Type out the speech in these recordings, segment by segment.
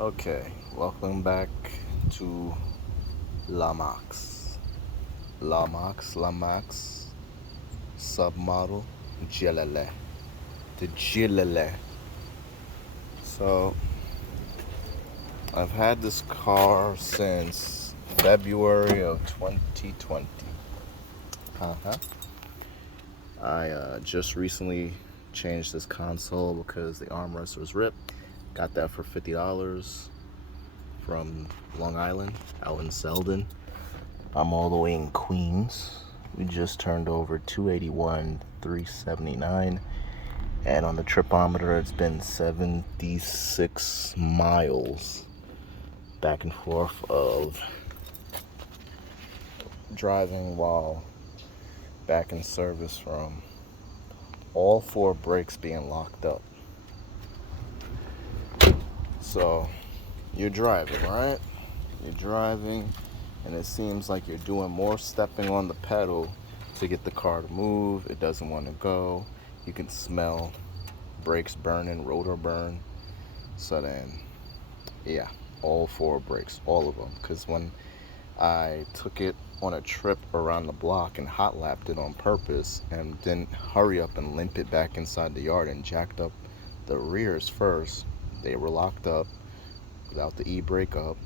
Okay, welcome back to La Max. La Max, submodel, Gilele. The Gilele. So, I've had this car since February of 2020. Uh-huh. I just recently changed this console because the armrest was ripped. Got that for $50 from Long Island, out in Selden. I'm all the way in Queens. We just turned over 281, 379, and on the tripometer it's been 76 miles back and forth of driving while back in service from all four brakes being locked up. So you're driving, right? You're driving, and it seems like you're doing more stepping on the pedal to get the car to move. It doesn't want to go. You can smell brakes burning, rotor burn. So then, yeah, all four brakes, all of them. Because when I took it on a trip around the block and hot lapped it on purpose and didn't hurry up and limp it back inside the yard and jacked up the rears first, they were locked up without the e-brake up,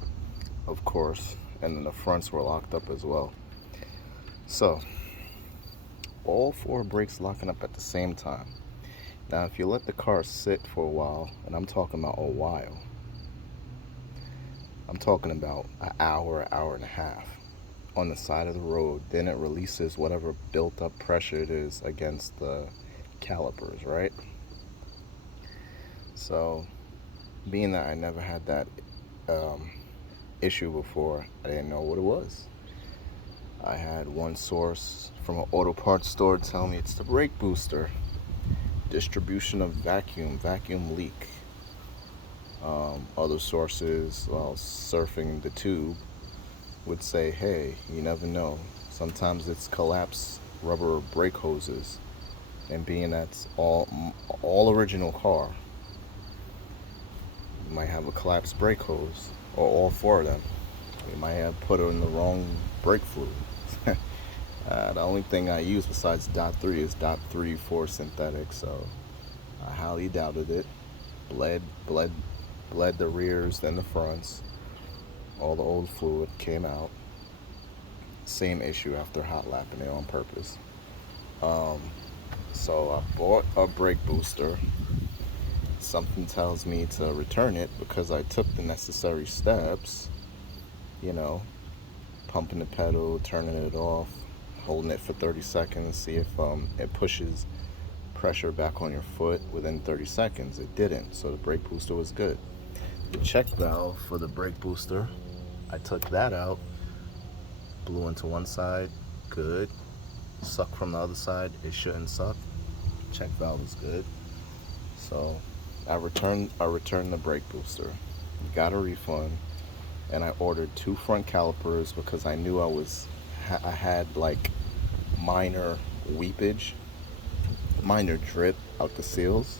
of course, and then the fronts were locked up as well. So all four brakes locking up at the same time. Now if you let the car sit for a while, and I'm talking about a while, I'm talking about an hour, hour and a half on the side of the road, then it releases whatever built up pressure it is against the calipers, right? So being that I never had that um, issue before, I didn't know what it was. I had one source from an auto parts store tell me it's the brake booster, distribution of vacuum leak. Other sources, while surfing the tube, would say, hey, you never know. Sometimes it's collapsed rubber brake hoses, and being that's all original car, you might have a collapsed brake hose, or all four of them. You might have put it in the wrong brake fluid. The only thing I use besides dot 3 is dot 3 for synthetic, so I highly doubted it. Bled, bled, bled the rears, then the fronts. All the old fluid came out. Same issue after hot lapping it on purpose. Um, so I bought a brake booster. Something tells me to return it because I took the necessary steps, you know, pumping the pedal, turning it off, holding it for 30 seconds, see if it pushes pressure back on your foot within 30 seconds. It didn't, so the brake booster was good. The check valve for the brake booster, I took that out, blew into one side, good. Suck from the other side, it shouldn't suck. Check valve is good. So I returned the brake booster, got a refund, and I ordered two front calipers because I knew I had like minor weepage, minor drip out the seals.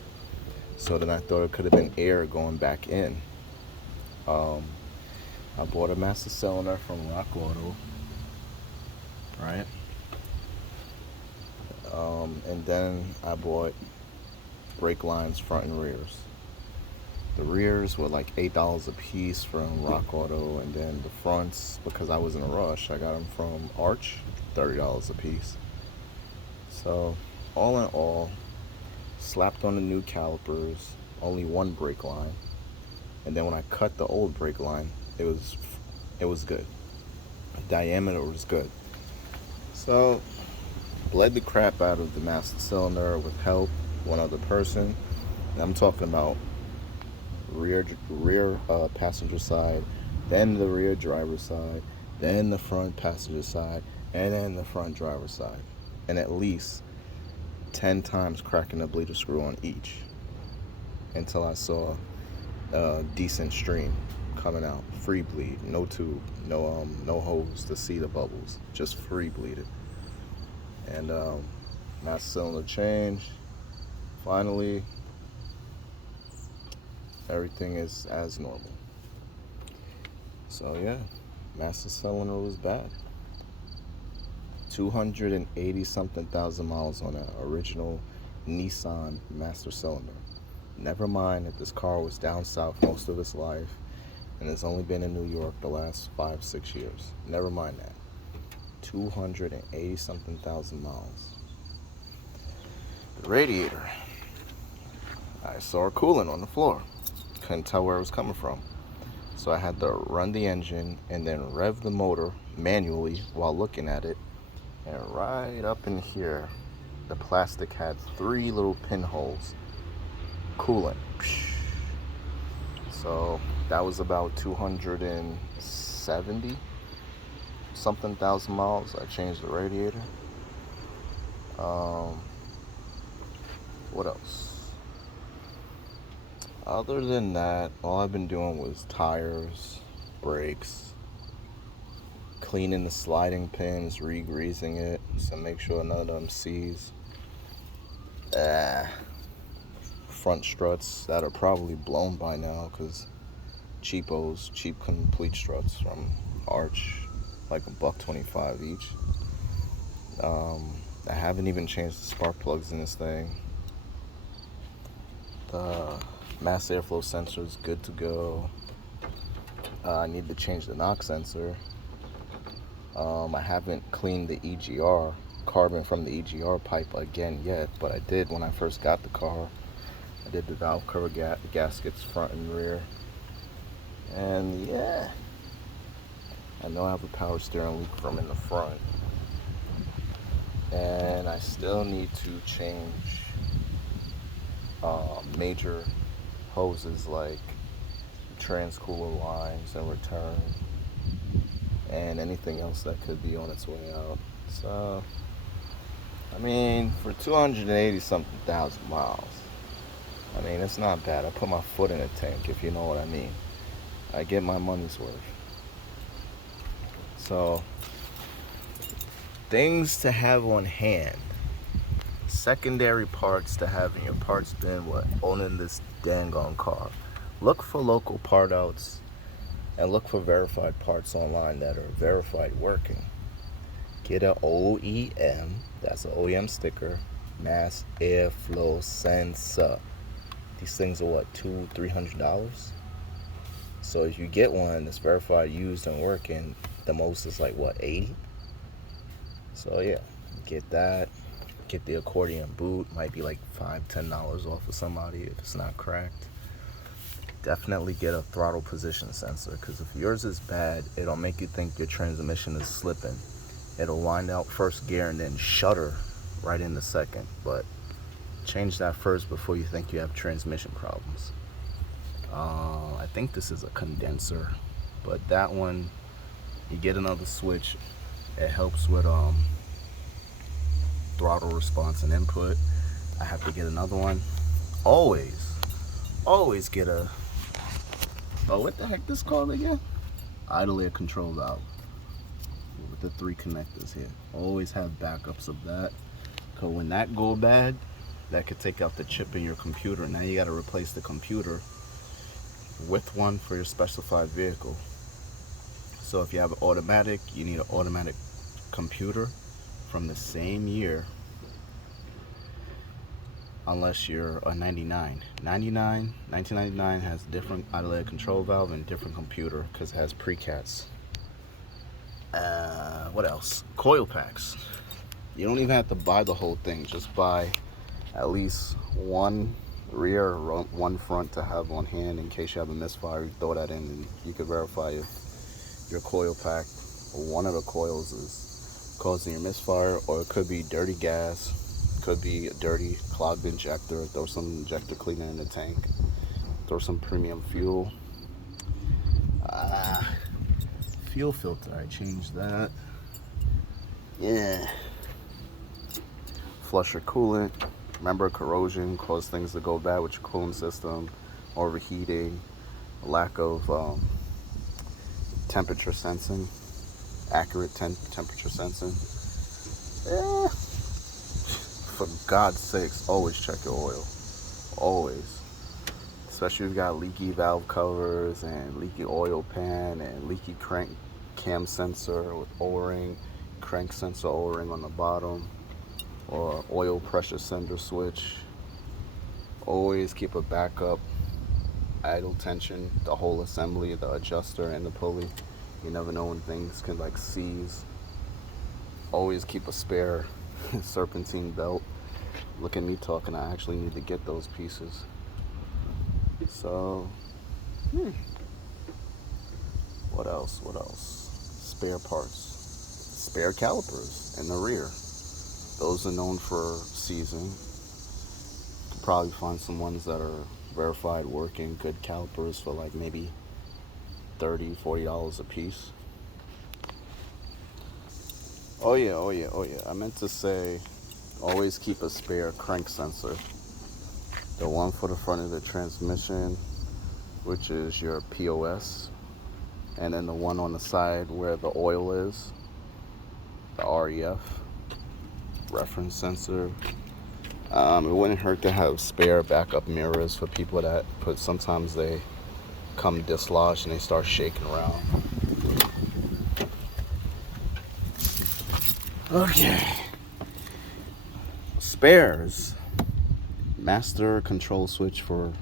So then I thought it could have been air going back in. Um, I bought a master cylinder from Rock Auto, right? And then I bought brake lines front and rears. The rears were like $8 a piece from Rock Auto, and then the fronts, because I was in a rush, I got them from Arch, $30 a piece. So all in all, slapped on the new calipers, only one brake line, and then when I cut the old brake line, it was good. The diameter was good. So bled the crap out of the master cylinder with help, one other person. And I'm talking about rear passenger side, then the rear driver side, then the front passenger side, and then the front driver side, and at least 10 times cracking the bleeder screw on each until I saw a decent stream coming out, free bleed, no tube, no hose to see the bubbles, just free bleeded. And master cylinder change. Finally, everything is as normal. So yeah, master cylinder was bad. 280 something thousand miles on an original Nissan master cylinder. Never mind that this car was down south most of its life and has only been in New York the last 5-6 years. Never mind that. 280 something thousand miles. The radiator. I saw coolant on the floor. Couldn't tell where it was coming from. So I had to run the engine and then rev the motor manually while looking at it. And right up in here, the plastic had 3 little pinholes. Coolant. So that was about 270 something thousand miles. I changed the radiator. What else? Other than that, all I've been doing was tires, brakes, cleaning the sliding pins, re-greasing it, so make sure none of them sees. Front struts that are probably blown by now because cheap complete struts from Arch, like $1.25 each. I haven't even changed the spark plugs in this thing. The mass airflow sensor is good to go. I need to change the knock sensor. I haven't cleaned the EGR, carbon from the EGR pipe again yet, but I did when I first got the car. I did the valve cover gaskets front and rear. And yeah, I know I have a power steering leak from in the front. And I still need to change major hoses like transcooler lines and return and anything else that could be on its way out. So I mean, for 280 something thousand miles, I mean, it's not bad. I put my foot in a tank, if you know what I mean. I get my money's worth. So things to have on hand, secondary parts to have in your parts bin when owning this dang on car. Look for local part outs and look for verified parts online that are verified working. Get an OEM, that's an OEM sticker, mass airflow sensor. These things are what, $200-$300? So if you get one that's verified, used, and working, the most is like what, 80? So yeah, get that. Get the accordion boot, might be like $5-$10 off of somebody if it's not cracked. Definitely get a throttle position sensor, because if yours is bad, it'll make you think your transmission is slipping. It'll wind out first gear and then shudder right into second. But change that first before you think you have transmission problems. I think this is a condenser, but that one, you get another switch. It helps with throttle response and input. I have to get another one. Always get a, what the heck this called again? Idle air control valve with the 3 connectors here. Always have backups of that, because when that go bad, that could take out the chip in your computer. Now you got to replace the computer with one for your specified vehicle. So if you have an automatic, you need an automatic computer from the same year, unless you're a 1999 has different idle air control valve and different computer because it has precats. What else? Coil packs. You don't even have to buy the whole thing. Just buy at least one rear or one front to have on hand in case you have a misfire. You throw that in and you can verify if your coil pack or one of the coils is causing your misfire, or it could be dirty gas, could be a dirty clogged injector. Throw some injector cleaner in the tank, throw some premium fuel. Fuel filter, I changed that. Yeah. Flush your coolant. Remember, corrosion causes things to go bad with your cooling system, overheating, lack of temperature sensing, accurate temperature sensing. Yeah. For God's sakes, always check your oil. Always. especially if you got leaky valve covers and leaky oil pan and leaky crank cam sensor with O-ring, crank sensor O-ring on the bottom, or oil pressure sender switch. Always keep a backup idle tension, the whole assembly, the adjuster and the pulley. You never know when things can like seize. Always keep a spare serpentine belt. Look at me talking, I actually need to get those pieces. So, what else? Spare parts. Spare calipers in the rear. Those are known for seizing. You can probably find some ones that are verified working, good calipers for like maybe $30, $40 a piece. Oh yeah. I meant to say, always keep a spare crank sensor. The one for the front of the transmission, which is your POS, and then the one on the side where the oil is, the REF, reference sensor. It wouldn't hurt to have spare backup mirrors for people that sometimes they come dislodged and they start shaking around. Okay. Spares. Master control switch for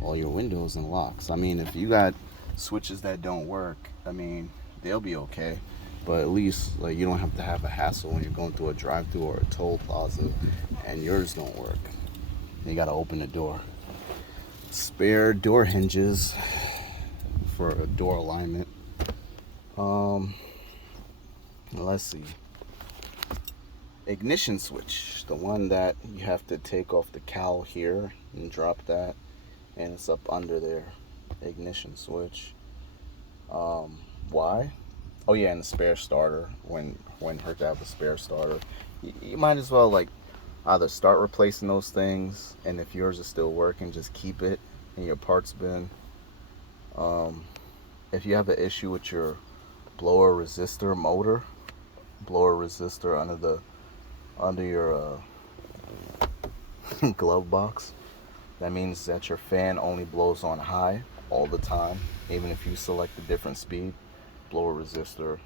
all your windows and locks. I mean, if you got switches that don't work, I mean, they'll be okay. But at least like you don't have to have a hassle when you're going through a drive-through or a toll plaza and yours don't work. You gotta open the door. Spare door hinges for a door alignment. Let's see. Ignition switch, the one that you have to take off the cowl here and drop that, and it's up under there. Ignition switch. Why? Oh yeah, and the spare starter. When hurt to have a spare starter, you might as well like either start replacing those things, and if yours is still working, just keep it in your parts bin. If you have an issue with your blower resistor motor, blower resistor under your glove box, that means that your fan only blows on high all the time, even if you select a different speed. Blower resistor.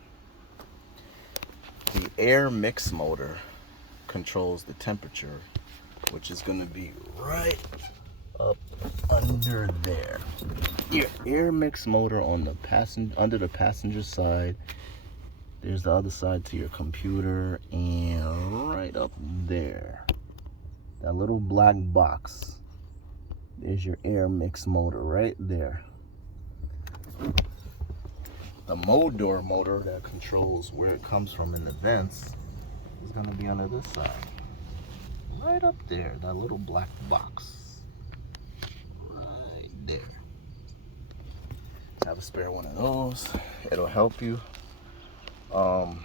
The air mix motor controls the temperature, which is going to be right up under there. Your air mix motor on the under the passenger side. There's the other side to your computer, and right up there, that little black box, there's your air mix motor right there. The motor motor that controls where it comes from in the vents is going to be under this side. Right up there, that little black box. Right there. Have a spare one of those. It'll help you. Find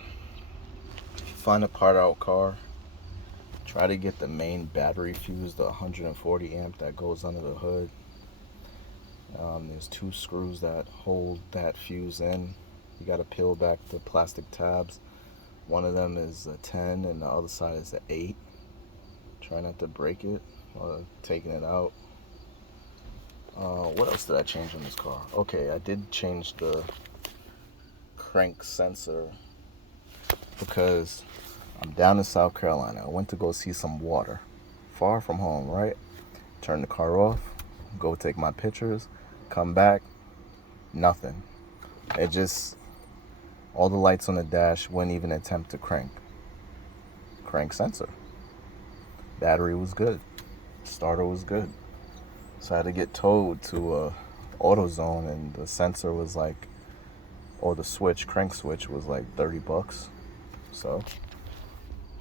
a part out car. Try to get the main battery fuse, the 140 amp that goes under the hood. There's 2 screws that hold that fuse in. You got to peel back the plastic tabs. One of them is a 10 and the other side is an 8. Try not to break it while taking it out. What else did I change on this car? Okay, I did change the crank sensor because I'm down in South Carolina. I went to go see some water, far from home, right? Turn the car off, go take my pictures, come back, nothing. It just, all the lights on the dash wouldn't even attempt to crank. Crank sensor. Battery was good. Starter was good. So I had to get towed to AutoZone, and the sensor was like, or the switch, crank switch was like $30. So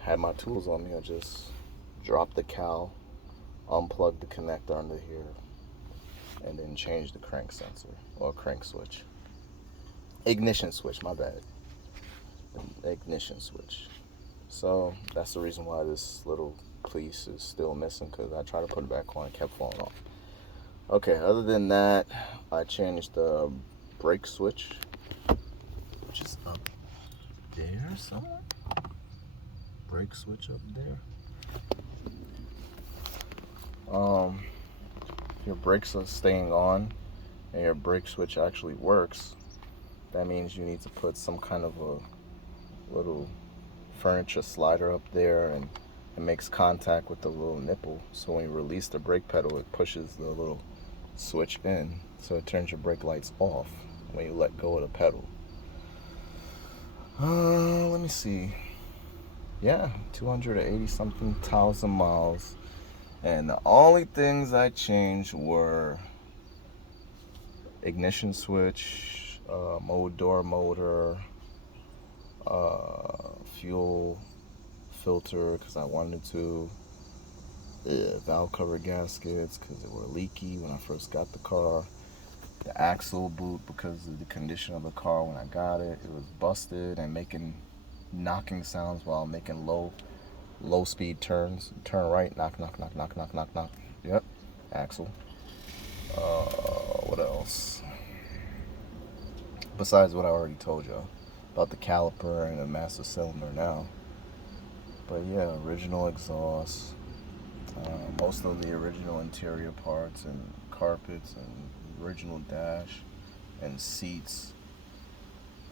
had my tools on me. I just dropped the cowl, unplugged the connector under here, and then changed the crank sensor or crank switch. Ignition switch, my bad. Ignition switch. So that's the reason why this little piece is still missing, because I tried to put it back on and kept falling off. Okay, other than that, I changed the brake switch, which is up there somewhere. Brake switch up there. If your brakes are staying on and your brake switch actually works, that means you need to put some kind of a little furniture slider up there, and it makes contact with the little nipple. So when you release the brake pedal, it pushes the little switch in, so it turns your brake lights off when you let go of the pedal. Let me see. Yeah, 280 something thousand miles. And the only things I changed were ignition switch, door motor, fuel filter because I wanted to, valve cover gaskets because they were leaky when I first got the car, the axle boot because of the condition of the car when I got it. It was busted and knocking sounds while making low speed turns. Turn right, knock, knock, knock, knock, knock, knock, knock. Yep, axle. What else? Besides what I already told y'all about the caliper and the master cylinder now. But yeah, original exhaust. Most of the original interior parts and carpets and original dash and seats.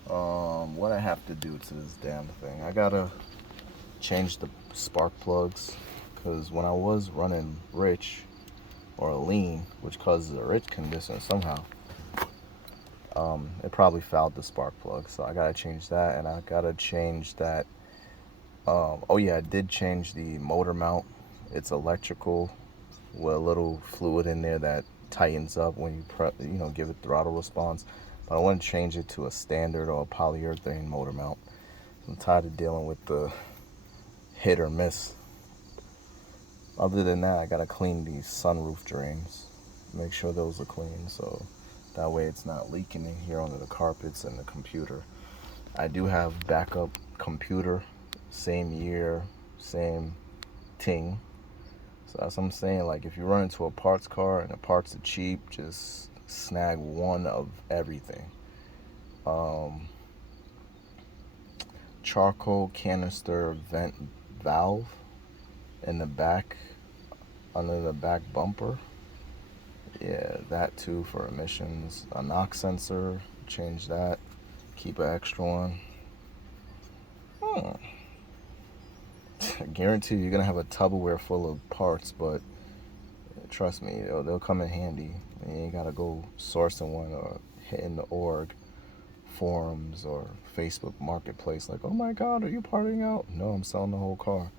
What I have to do to this damn thing, I gotta change the spark plugs, because when I was running rich or lean, which causes a rich condition somehow, it probably fouled the spark plug. So I gotta change that, and I gotta change that. Oh yeah, I did change the motor mount. It's electrical with a little fluid in there that tightens up when you give it throttle response. But I want to change it to a standard or a polyurethane motor mount. I'm tired of dealing with the hit or miss. Other than that, I gotta clean these sunroof drains. Make sure those are clean, so that way it's not leaking in here onto the carpets and the computer. I do have backup computer, same year, same thing. So that's what I'm saying. Like, if you run into a parts car and the parts are cheap, just snag one of everything. Charcoal canister vent valve in the back, under the back bumper. Yeah, that too for emissions. A knock sensor, change that. Keep an extra one. I guarantee you're gonna have a Tupperware full of parts, but trust me, they'll come in handy. You ain't gotta go sourcing one or hitting the org forums or Facebook marketplace like, oh my god, are you parting out? No, I'm selling the whole car.